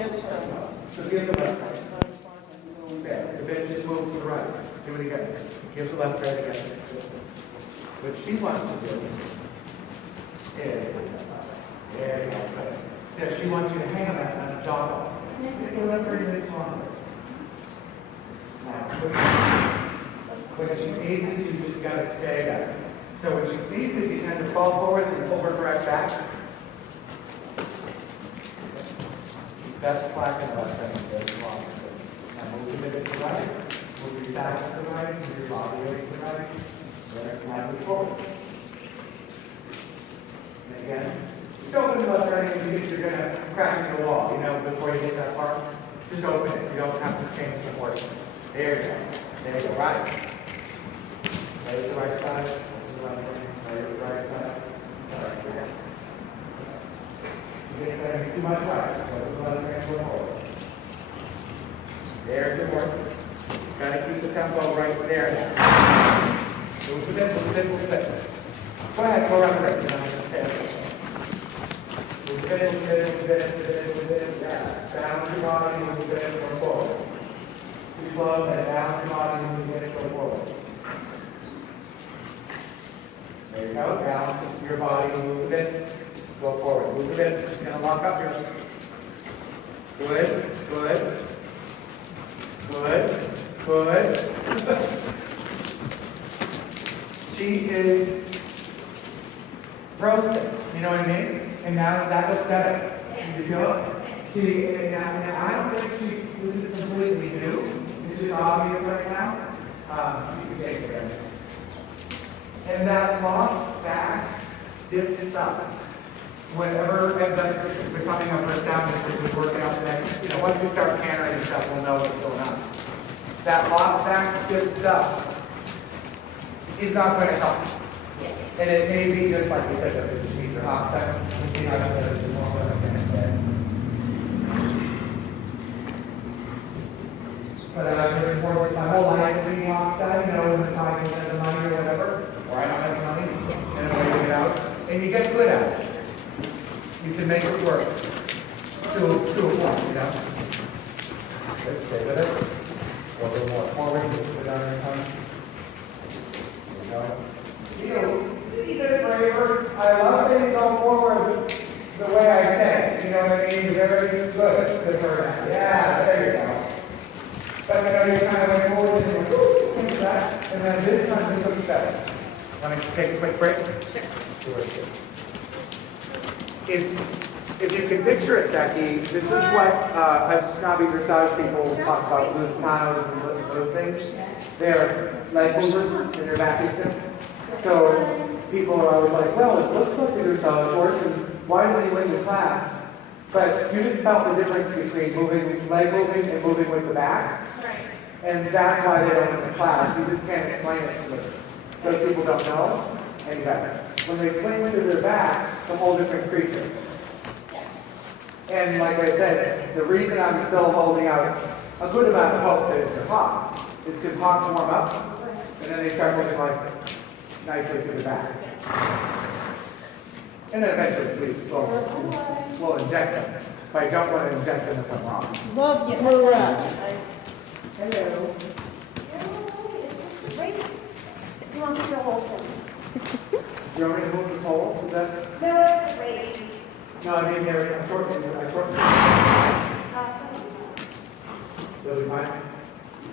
the other side. So give the left, right? Okay, the bend just move to the right. Do it again. Give the left, right again. What she wants to do is, there you go. So she wants you to hang on that jaw. Give the left, right, right, longer. Now, when she sneezes, you just gotta stay back. So when she sneezes, you tend to fall forward and overcorrect back. That's plaque in the left hand, very long. Now move a bit to the right, move your back to the right, move your body away to the right, then now move forward. And again, just open the left right hand, if you're gonna crash into the wall, before you hit that part. Just open it, you don't have to change the force. There you go. There you go, right. Lay the right side, open the left hand, lay the right side. All right, here. You're going to too much right. So the left hand will hold. There's the horse. Got to keep the tempo right there now. Move a bit, move a bit, move a bit. Go ahead, go around the right. Move a bit, move a bit, move a bit, move a bit. Yeah. Balance your body, move a bit, go forward. Too slow, and balance your body, move a bit, go forward. There you go. Balance your body, move a bit. Go forward. Move a bit. Just going to lock up your. Good. Good. Good. Good. She is frozen. You know what I mean? And now that looks better. You feel it? Now I don't think this is completely new. It's just obvious right now. You can take it. And that long back, stiff stuff. Whenever ends up becoming a first down, this is working out the next, once we start cantering and stuff, we'll know what's going on. That lock back stiff stuff is not going to help. And it may be just like we said, that we just need your oxide. We see how that is more what I'm going to say. But I've been forward my whole life being oxide, when the time is the money or whatever, or I don't have the money, and I get it out, and you get good at it. You can make it work to a point, Let's stay with it. A little more forward, just put down your tongue. There you go. You get it braver. I love that you go forward the way I said. You know what I mean? You're very good. Good for that. Yeah, there you go. But you're kind of like forward and like, ooh, like that. And then this time, this looks better. Want to take a quick break? Sure. If you can picture it, Becky, this is what us snobby dressage people talk about, loose tiles and those things. They're leg movers and their back is stiff. So people are always like, well, it looks like a dressage horse, and why did he win the class? But you just felt the difference between leg moving and moving with the back. And that's why they don't win the class. You just can't explain it to them. Those people don't know any better. When they swing with their back, it's a whole different creature. And like I said, the reason I'm still holding out a good amount of hope that it's the hawks is because hawks warm up, and then they start moving like nicely to the back. And then eventually we'll inject them. But I don't want to inject them if I'm wrong. Love Maria. Hello. It's just a break. You want me to hold them? You want me to move the poles? Is that? No, it's a break. No, I mean, I shortened it. Will be fine?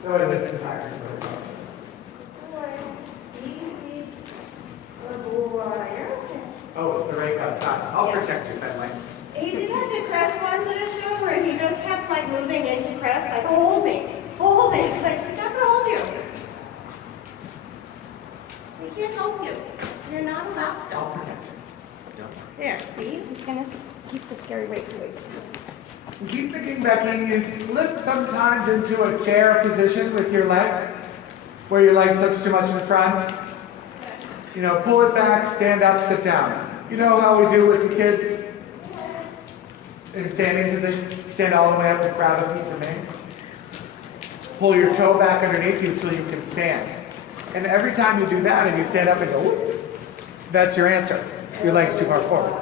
No, it is in practice. Oh, it's the rake outside. I'll protect you, Fenway. He did that to Cress once at a show where he just kept like moving into Cress, like, hold me. It's like, we're not gonna hold you. We can't help you. You're not allowed. I'll protect you. There, see? He's gonna keep the scary rake away from you. Keep thinking, Becky, you slip sometimes into a chair position with your leg, where your leg slips too much in front. Pull it back, stand up, sit down. You know how we do with the kids? In standing position, stand all the way up and grab a piece of meat. Pull your toe back underneath you so you can stand. And every time you do that and you stand up and go, whoop, that's your answer. Your leg's too far forward.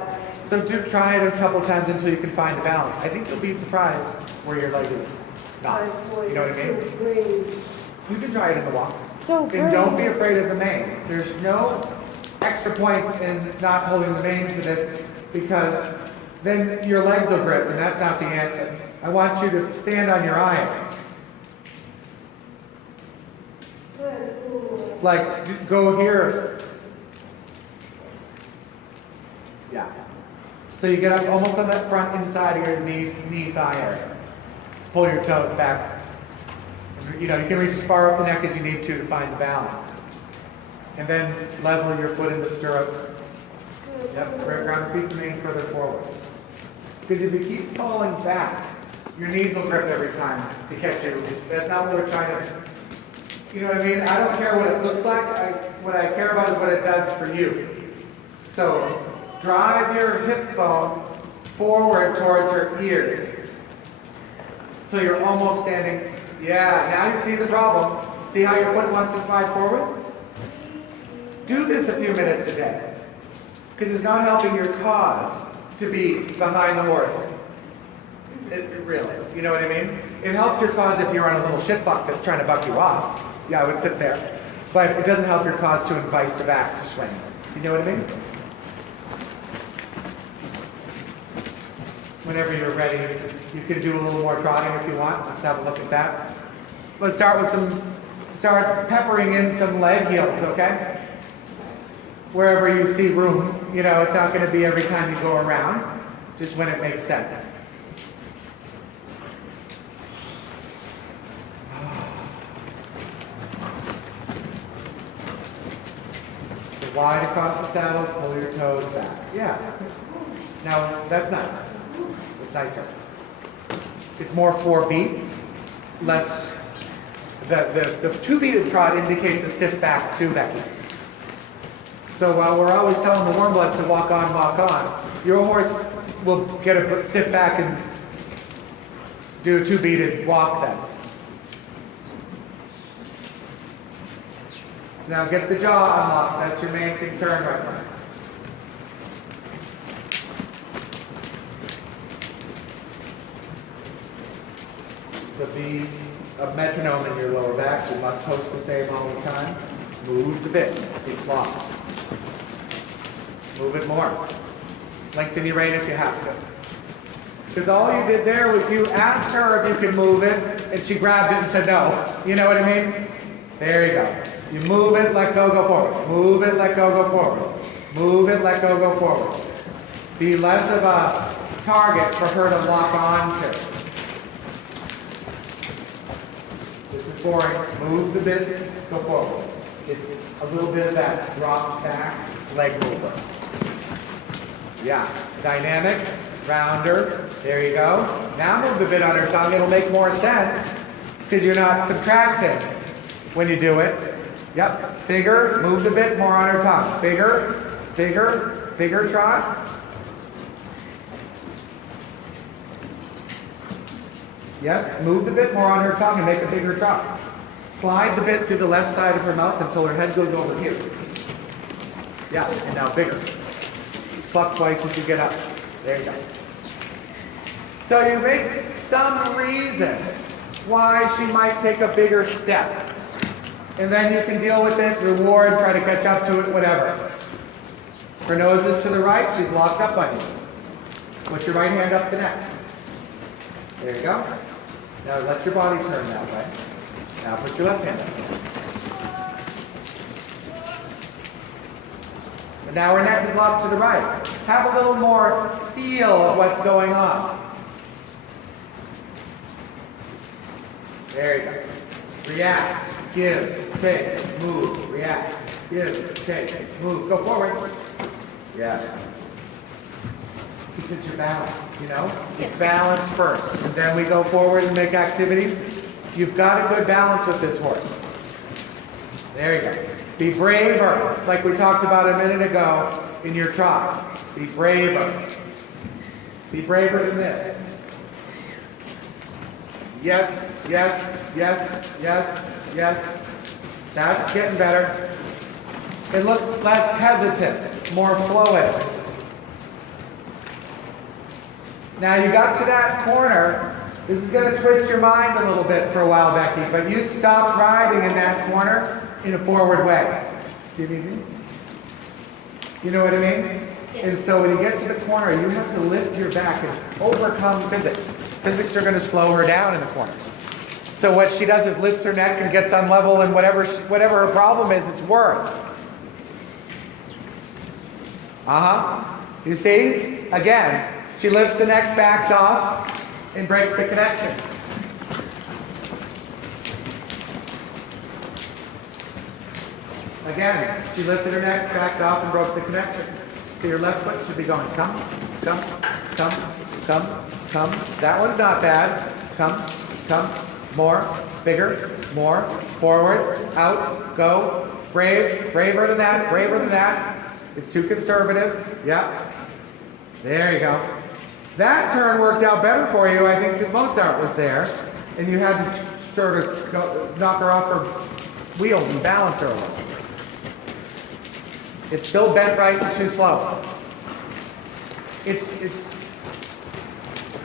So do try it a couple times until you can find a balance. I think you'll be surprised where your leg is not. You know what I mean? You can try it in the walk. So And don't be afraid of the mane. There's no extra points in not holding the mane for this because then your legs will grip and that's not the answer. I want you to stand on your irons. Like, go here. Yeah. So you get up almost on that front inside of your knee thigh area. Pull your toes back. You know, you can reach as far up the neck as you need to find the balance. And then level your foot in the stirrup. Yep, ground the piece of mane further forward. Because if you keep falling back, your knees will grip every time to catch you. That's not what we're trying to, you know what I mean? I don't care what it looks like. What I care about is what it does for you. So drive your hip bones forward towards your ears. So you're almost standing. Yeah, now you see the problem. See how your foot wants to slide forward? Do this a few minutes a day. Because it's not helping your cause to be behind the horse. It really, you know what I mean? It helps your cause if you're on a little shit buck that's trying to buck you off. Yeah, I would sit there. But it doesn't help your cause to invite the back to swing. You know what I mean? Whenever you're ready, you can do a little more trotting if you want. Let's have a look at that. Let's start peppering in some leg heels, okay? Wherever you see room, you know, it's not going to be every time you go around, just when it makes sense. So wide across the saddle, pull your toes back. Yeah. Now, that's nice. It's nicer. It's more 4 beats, less. The 2-beated trot indicates a stiff back too, Becky. So while we're always telling the warm bloods to walk on, your horse will get a stiff back and do a 2-beated walk then. Now get the jaw unlocked. That's your main concern right now. To be a metronome in your lower back, you must host the same all the time. Move the bit. It's locked. Move it more. Lengthen your rein if you have to. Because all you did there was you asked her if you could move it, and she grabbed it and said no. You know what I mean? There you go. You move it, let go, go forward. Move it, let go, go forward. Move it, let go, go forward. Be less of a target for her to lock on to. This is boring. Move the bit, go forward. It's a little bit of that drop back, leg mover. Yeah, dynamic, rounder. There you go. Now move the bit on her tongue. It'll make more sense because you're not subtracting when you do it. Yep, bigger, move the bit more on her tongue. Bigger, bigger, bigger trot. Yes, move the bit more on her tongue and make a bigger trot. Slide the bit through the left side of her mouth until her head goes over here. Yeah, and now bigger. Pluck twice as you get up. There you go. So you make some reason why she might take a bigger step. And then you can deal with it, reward, try to catch up to it, whatever. Her nose is to the right, she's locked up on you. Put your right hand up the neck. There you go. Now let your body turn that way. Now put your left hand up there. And now her neck is locked to the right. Have a little more feel of what's going on. There you go. React, give, take, move, react, give, take, move. Go forward. Yeah. Because you're balanced, you know? It's balance first, and then we go forward and make activity. You've got a good balance with this horse. There you go. Be braver, like we talked about a minute ago in your trot. Be braver. Be braver than this. Yes, yes, yes, yes, yes. That's getting better. It looks less hesitant, more fluid. Now you got to that corner. This is going to twist your mind a little bit for a while, Becky, but you stopped riding in that corner in a forward way. Do you need me? You know what I mean? And so when you get to the corner, you have to lift your back and overcome physics. Physics are going to slow her down in the corners. So what she does is lifts her neck and gets unlevel, and whatever her problem is, it's worse. You see? Again, she lifts the neck, backs off, and breaks the connection. Again, she lifted her neck, backed off, and broke the connection. So your left foot should be going, come, come, come, come, come. That one's not bad. Come, come, more, bigger, more, forward, out, go. Brave, braver than that, braver than that. It's too conservative. Yep. There you go. That turn worked out better for you, I think, because Mozart was there, and you had to sort of knock her off her wheels and balance her a little. It's still bent right and too slow.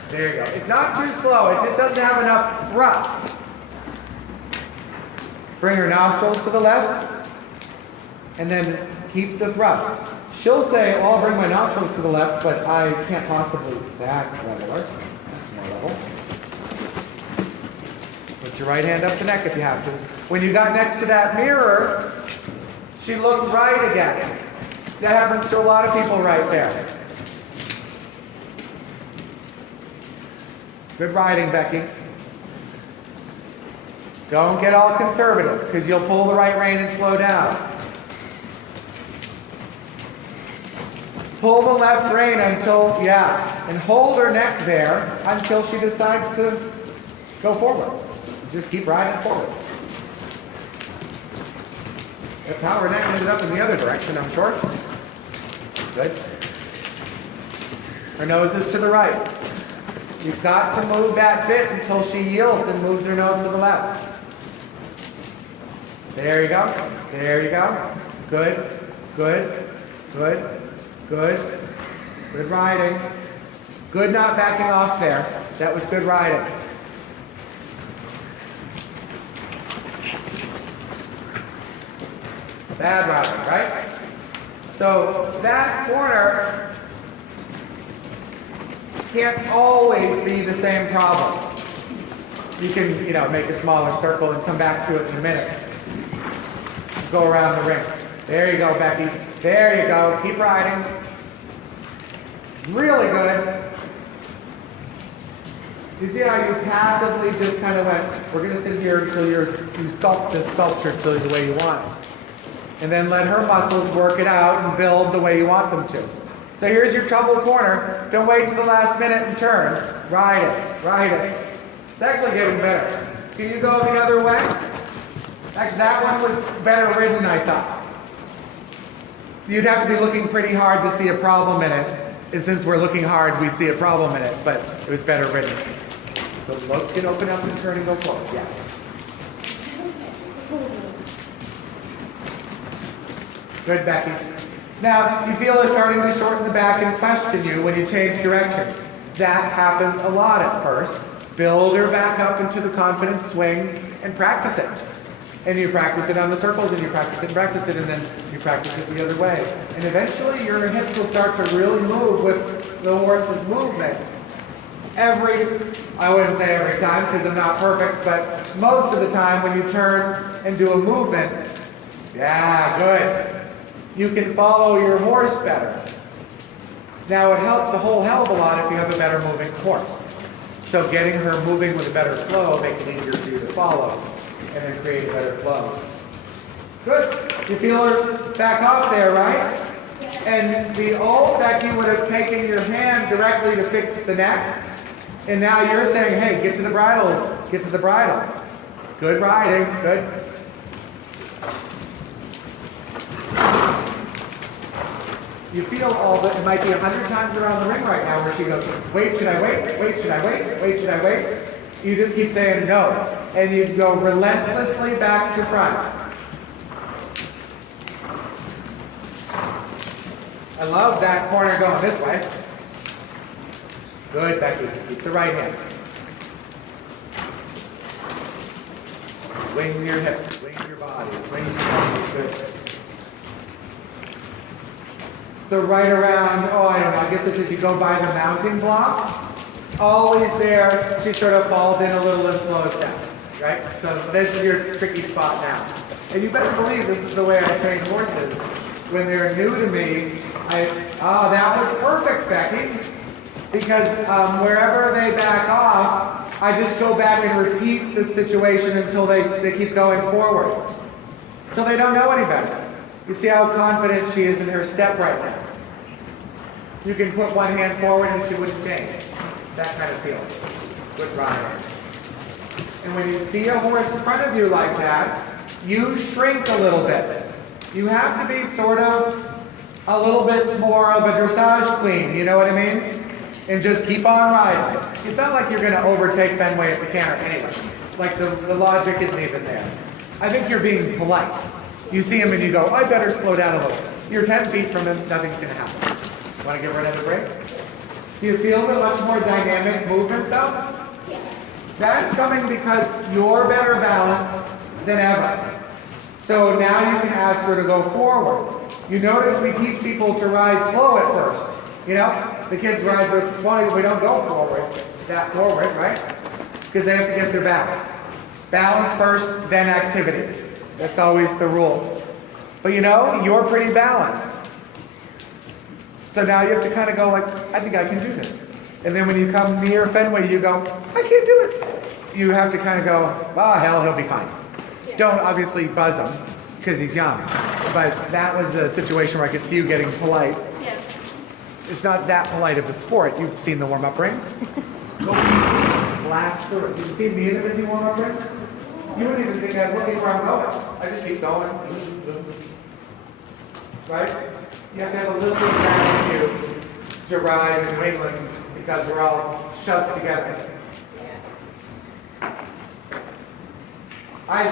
There you go. It's not too slow. It just doesn't have enough thrust. Bring her nostrils to the left, and then keep the thrust. She'll say, oh, I'll bring my nostrils to the left, but I can't possibly. That's leveler. That's more level. Put your right hand up the neck if you have to. When you got next to that mirror, she looked right again. That happens to a lot of people right there. Good riding, Becky. Don't get all conservative, because you'll pull the right rein and slow down. Pull the left rein until, and hold her neck there until she decides to go forward. Just keep riding forward. That's how her neck ended up in the other direction, I'm sure. Good. Her nose is to the right. You've got to move that bit until she yields and moves her nose to the left. There you go. There you go. Good. Good. Good. Good. Good riding. Good not backing off there. That was good riding. Bad riding, right? So that corner can't always be the same problem. You can, make a smaller circle and come back to it in a minute. Go around the ring. There you go, Becky. There you go. Keep riding. Really good. You see how you passively just kind of went, we're going to sit here until you sculpt this sculpture until the way you want it. And then let her muscles work it out and build the way you want them to. So here's your trouble corner. Don't wait till the last minute and turn. Ride it. Ride it. It's actually getting better. Can you go the other way? Actually, that one was better ridden, I thought. You'd have to be looking pretty hard to see a problem in it. And since we're looking hard, we see a problem in it, but it was better ridden. So look and open up and turn and go forward. Yeah. Good, Becky. Now, you feel it starting to shorten the back and question you when you change direction. That happens a lot at first. Build her back up into the confident swing and practice it. And you practice it on the circles, and you practice it, and then you practice it the other way. And eventually your hips will start to really move with the horse's movement. I wouldn't say every time because I'm not perfect, but most of the time when you turn and do a movement, good. You can follow your horse better. Now it helps a whole hell of a lot if you have a better moving horse. So getting her moving with a better flow makes it easier for you to follow and then create a better flow. Good. You feel her back off there, right? And the old Becky would have taken your hand directly to fix the neck. And now you're saying, hey, get to the bridle, get to the bridle. Good riding, good. You feel all that, it might be 100 times around the ring right now where she goes, wait, should I wait? Wait, should I wait? Wait, should I wait? You just keep saying no. And you go relentlessly back to front. I love that corner going this way. Good, Becky. Keep the right hand. Swing your hips, swing your body, swing your body. Good. So right around, oh, I don't know, I guess it's if you go by the mounting block, always there, she sort of falls in a little and slows down, right? So this is your tricky spot now. And you better believe this is the way I train horses. When they're new to me, that was perfect, Becky. Because wherever they back off, I just go back and repeat the situation until they keep going forward. Until they don't know any better. You see how confident she is in her step right now. You can put one hand forward and she wouldn't change. That kind of feeling with riding. And when you see a horse in front of you like that, you shrink a little bit. You have to be sort of a little bit more of a dressage queen, you know what I mean? And just keep on riding. It's not like you're going to overtake Fenway at the canter anyway. Like the logic isn't even there. I think you're being polite. You see him and you go, I better slow down a little. You're 10 feet from him, nothing's going to happen. Want to give her another break? Do you feel a much more dynamic movement though? Yeah. That's coming because you're better balanced than ever. So now you can ask her to go forward. You notice we teach people to ride slow at first. You know, the kids ride with 20, we don't go forward, right? Because they have to get their balance. Balance first, then activity. That's always the rule. But you know, you're pretty balanced. So now you have to kind of go like, I think I can do this. And then when you come near Fenway, you go, I can't do it. You have to kind of go, oh, hell, he'll be fine. Don't obviously buzz him because he's young. But that was a situation where I could see you getting polite. Yeah. It's not that polite of a sport. You've seen the warm-up rings. Go easy. Blast through it. You see me in a busy warm-up ring? You wouldn't even think I'm looking where I'm going. I just keep going. Right? You have to have a little bit of gratitude to ride in New England because we're all shoved together. I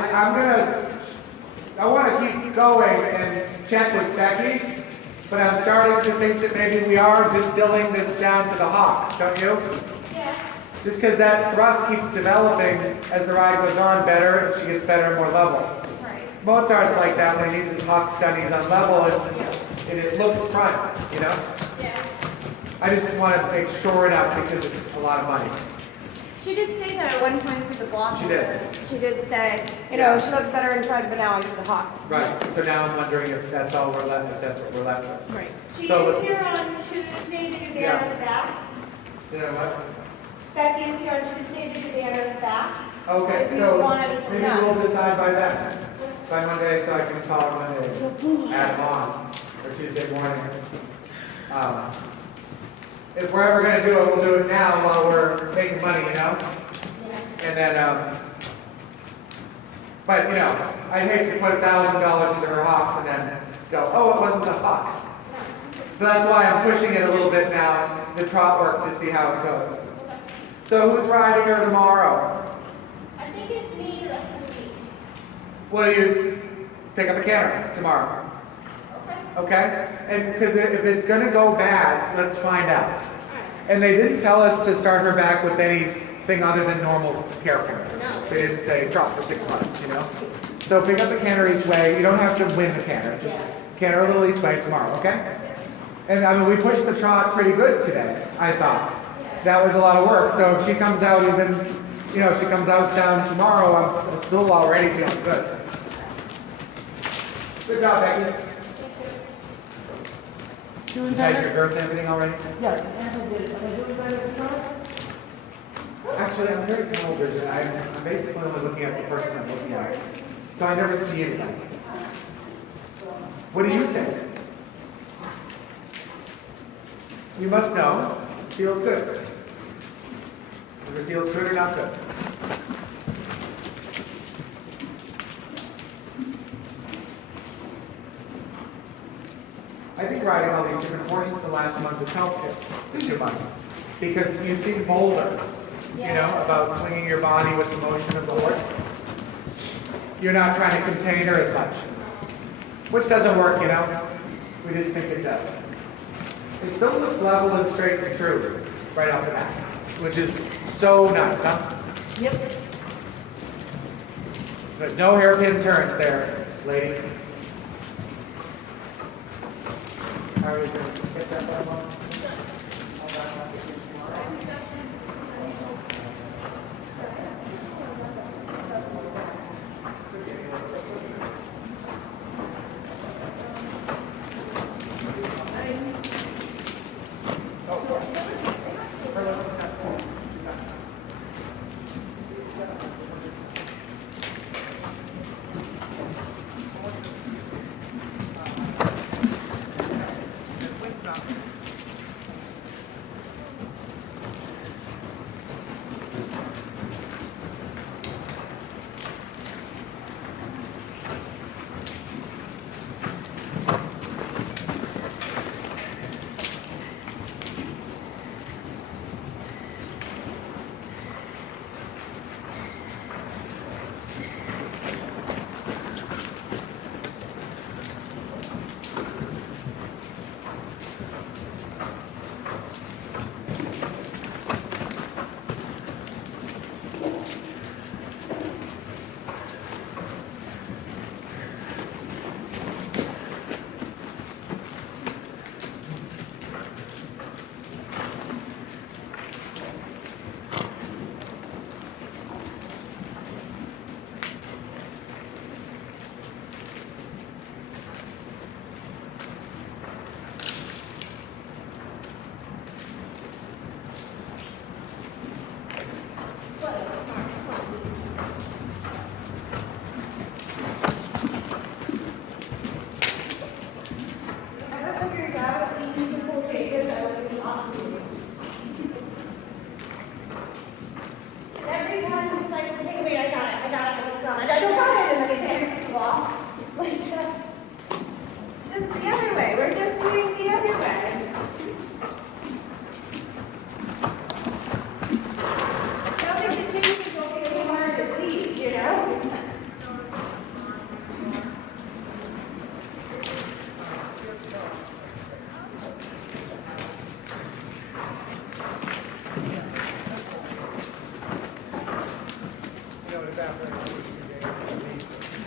want to keep going and check with Becky, but I'm starting to think that maybe we are distilling this down to the hocks, don't you? Yeah. Just because that thrust keeps developing as the ride goes on better, and she gets better and more level. Right. Mozart's like that when he needs his hock studies on level and it looks front, you know? Yeah. I just want to make sure enough because it's a lot of money. She did say that at one point for the block. She did. She did say, you know, she looked better inside, but now I'm the hawks. Right. So now I'm wondering if that's all we're left, if that's what we're left with. Right. She So is here on Tuesday to do Banner's back. You know what? Becky is here on Tuesday to do Banner's back. Okay, If you so wanted it maybe done. we'll decide by then. By Monday, so I can call her Monday, add them on, or Tuesday morning. If we're ever gonna do it, we'll do it now while we're making money, you know? And then, but you know, I'd hate to put $1,000 into her hawks and then go, oh, it wasn't the hawks. So that's why I'm pushing it a little bit now, the trot work, to see how it goes. So who's riding her tomorrow? I think it's me the rest of the week. Will you pick up a canter tomorrow? Okay? And because if it's going to go bad, let's find out. And they didn't tell us to start her back with anything other than normal carefulness. They didn't say trot for 6 months, you know? So pick up a canter each way. You don't have to win the canter. Just canter a little each way tomorrow, okay? And I mean, we pushed the trot pretty good today, I thought. That was a lot of work. So if she comes out even, you know, if she comes out down tomorrow, I'm still already feeling good. Good job, Becky. You had your girth and everything already? Yes, Anna did. Am I doing better than that? Actually, I'm very tunnel vision. I'm basically only looking at the person I'm looking at. So I never see anything. What do you think? You must know. It feels good. If it feels good or not good. I think riding all these different horses the last month has helped you, 2 months. Because you seem bolder, you know, about swinging your body with the motion of the horse. You're not trying to contain her as much. Which doesn't work, you know. We just think it does. It still looks level and straight and true. right off the bat, which is so nice, huh? Yep. There's no hairpin turns there, lady. How are you going to get that done, Mom? Every time it's like, hey, wait, I got it, I don't got it, and then it hits the wall. Like, just the other way, we're just doing the other way. I don't think the changes will be any harder to please, you know?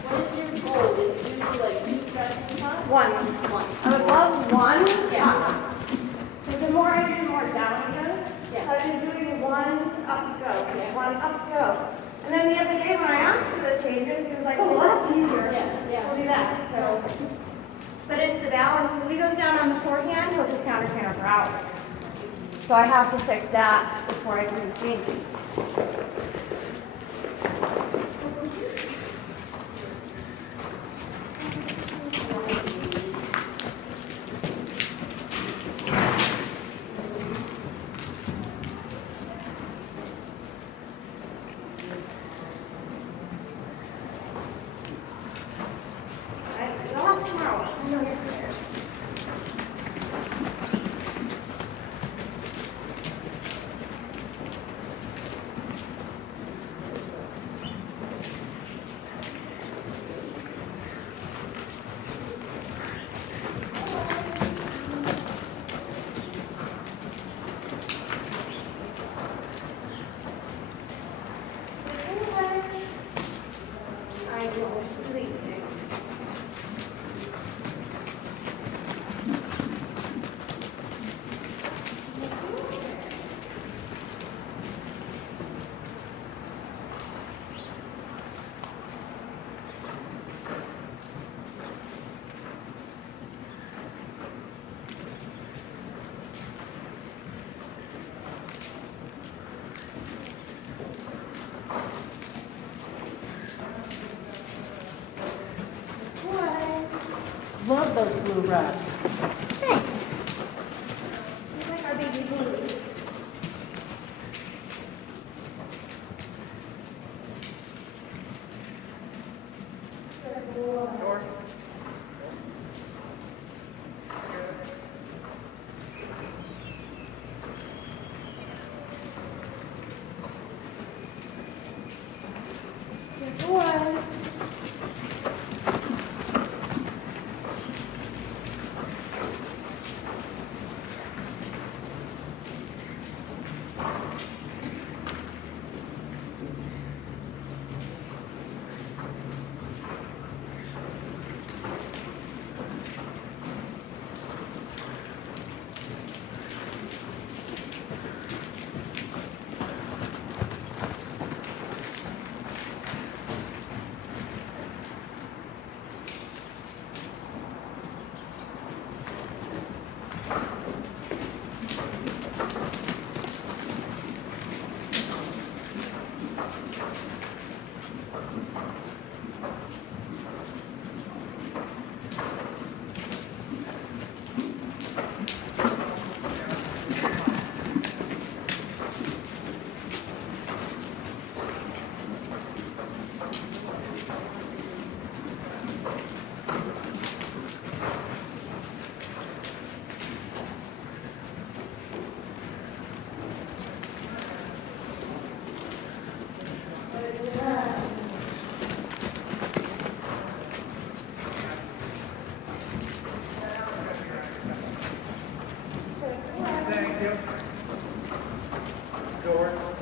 What is your goal? Is it usually like 2 stretches a time? One. I would love one. Yeah. Because the more I do, the more down it goes. Yeah. So I've been doing one, up, go, one, up, go. And then the other day when I asked for the changes, he was like, oh, well, that's easier. Yeah. We'll do that. So, but it's the balance. Because if he goes down on the forehand, he'll just counter trainer for hours. So I have to fix that before I do the changes. You'll have tomorrow. I know you're scared. I know, please do. Love those blue wraps. Thanks. These like our baby blues. Good boy. George.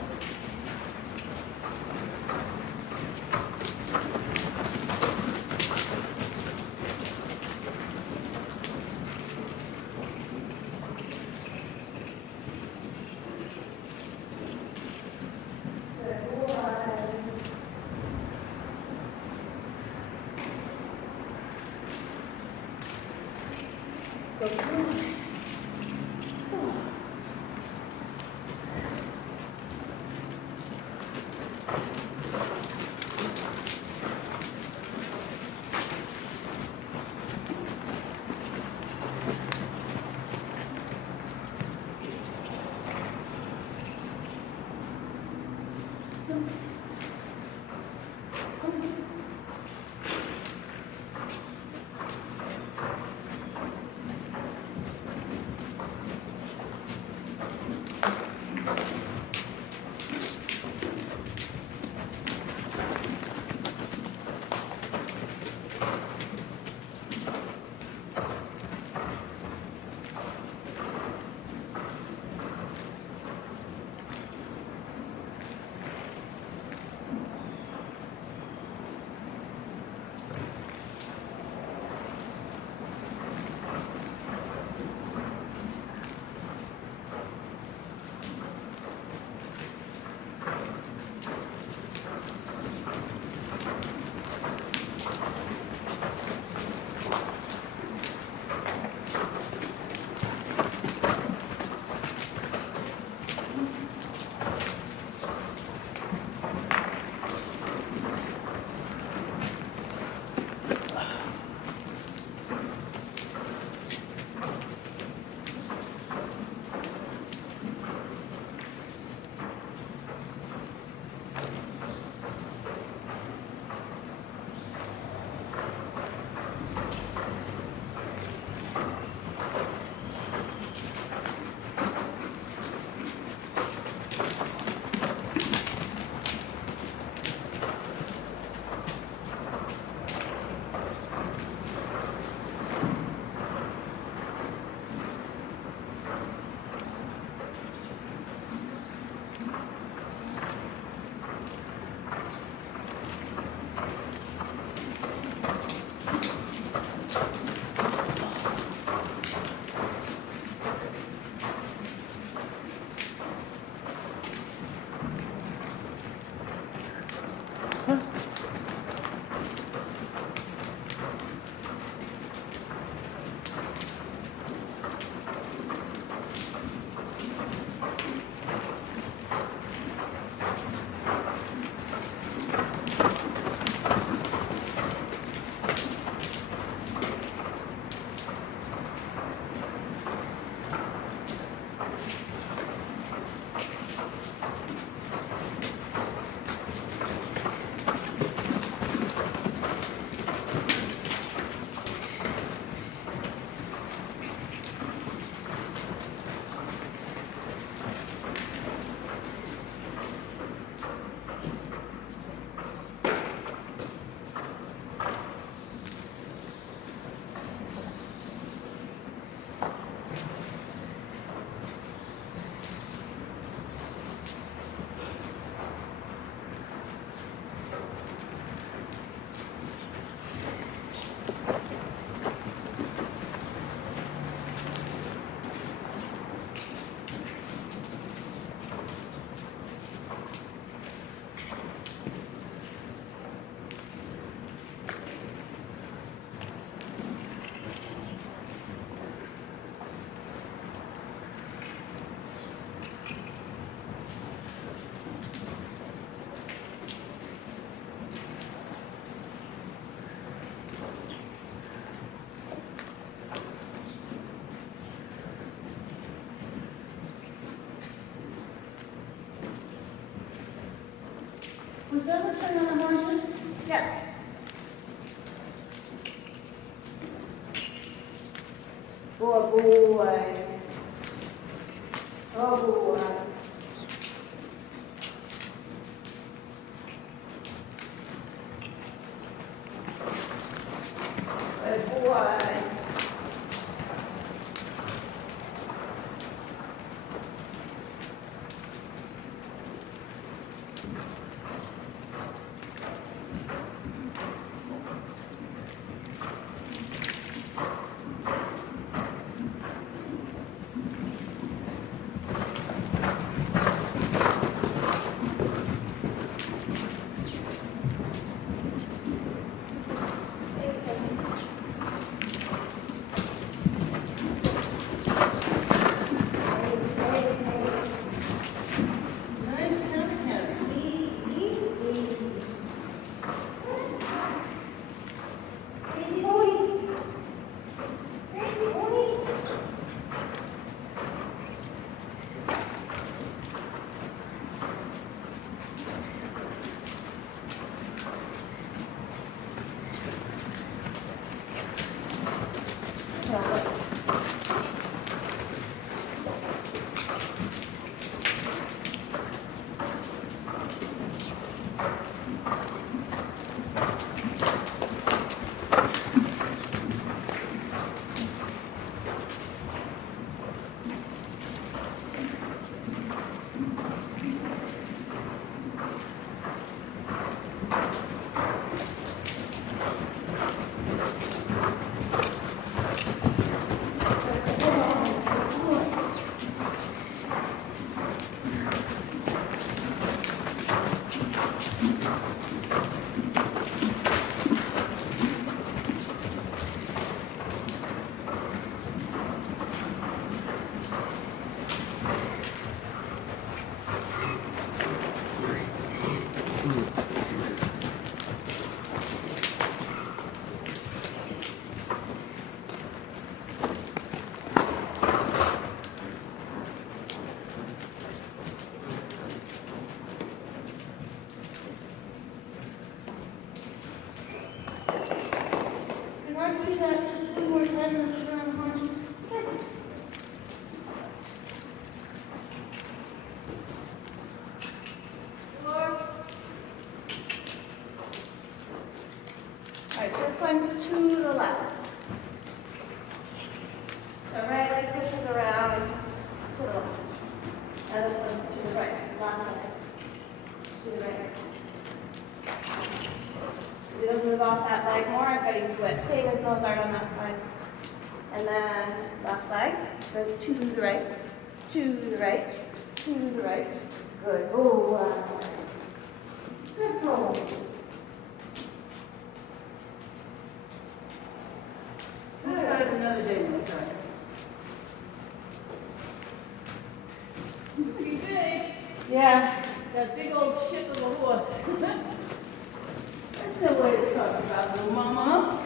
Was that a thing on the margins? Yes. Oh, boy. Oh, boy. Oh, boy. Nice coming, Heather. Crazy pony. Crazy pony. Can I see that just one more time, that's around the haunches? Alright, this one's to the left. So right leg pushes around to the left. And this one's to the right, left leg. To the right. He doesn't move off that leg more, but he flips. Same as Mozart on that side. And then left leg goes to the right, to the right, to the right. Good. Oh, good pull. Let's try it another day, Mozart. Pretty big. Yeah, That big old ship of a horse. that's no way to talk about little mama.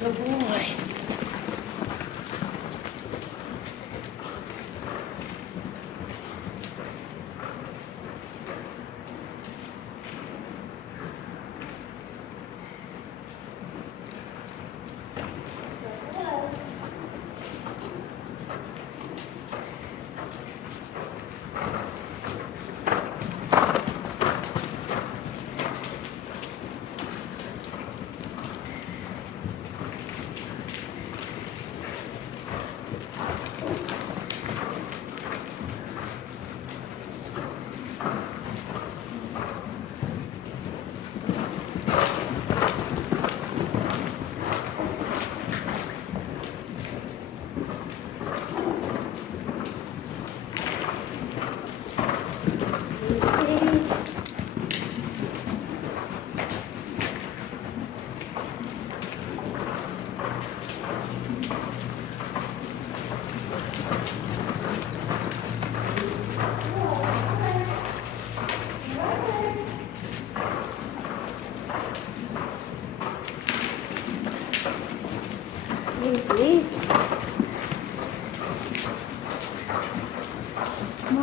Good boy.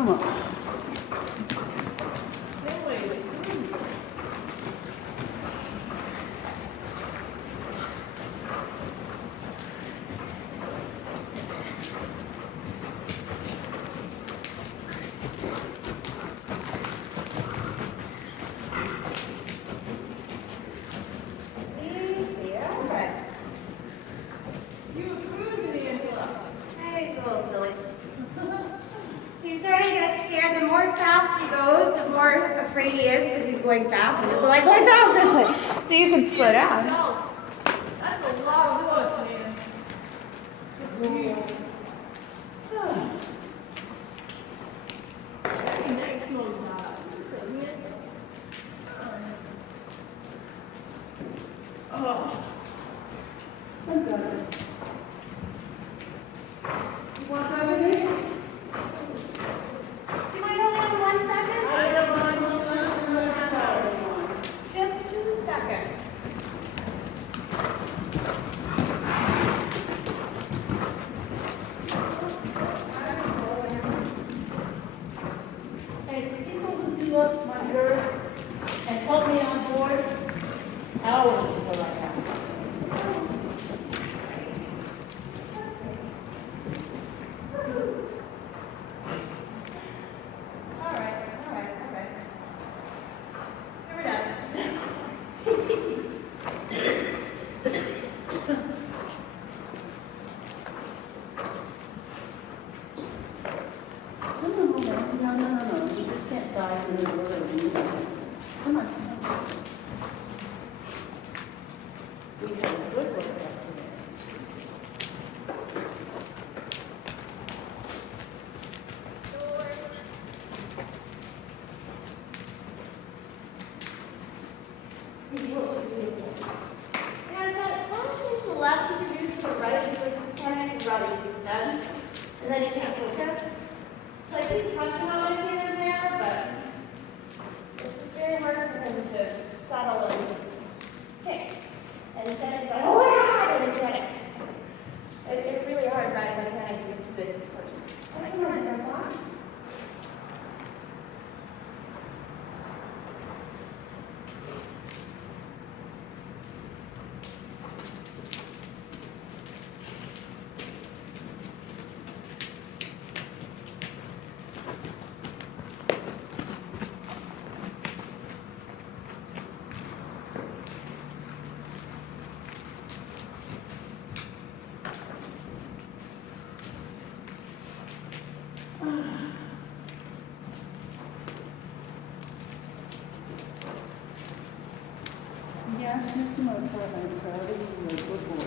Come on. Easy, all right. Hey, he's a little silly. He's starting to get scared. The more fast he goes, the more afraid he is because he's going fast. And so like going fast this way. So you can slow down. That's a lot of wood, man. Maybe next one, I'm done. You want that with me? Do you mind holding on 1 second? I don't mind. Just 2 seconds. Hey, for people who do up my girth and help me on board, I always feel like that. All right. Here we're done. No. You just can't dive in the river and do that. Come on. We had a good workout today. And so as long as you to the left, you can do to the right, you can turn to right, you can stand, and then you can't focus. So I keep touching on it here and there, but it's just very hard for him to settle and just kick. And then it's like, oh my God, and then get it. It's really hard riding mechanic against a big person. Oh, come on, Grandpa. Yes, Mr. Mozart, I'm proud of you. You're a good boy.